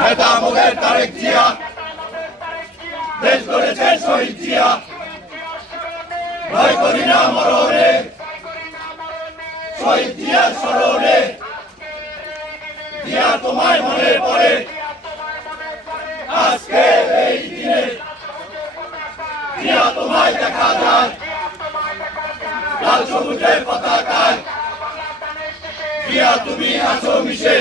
নেতা আমাদের তারেক জিয়া, দেশ গড়েছে শহীদ জিয়া, ভয় করি না মরণে, শহীদ জিয়ার স্মরণে, জিয়া তোমায় মনে পড়ে আজকে এই দিনে, জিয়া তোমায় দেখা যায় লাল সবুজের পতাকায়, জিয়া তুমি আছো মিশে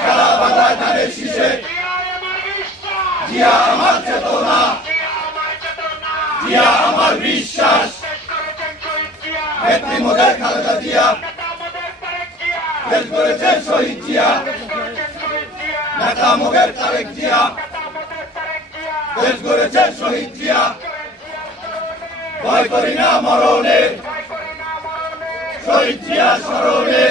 সারা বাংলা ধানের শীষে, জিয়া আমার চেতনা, জিয়া আমার বিশ্বাস, নেত্রী মোদের খালেদা জিয়া, দেশ গড়েছেন শহীদ জিয়া, নেতা মোদের তারেক জিয়া, দেশ গড়েছেন শহীদ জিয়া, ভয় করি না মরণে, শহীদ জিয়া স্মরণে।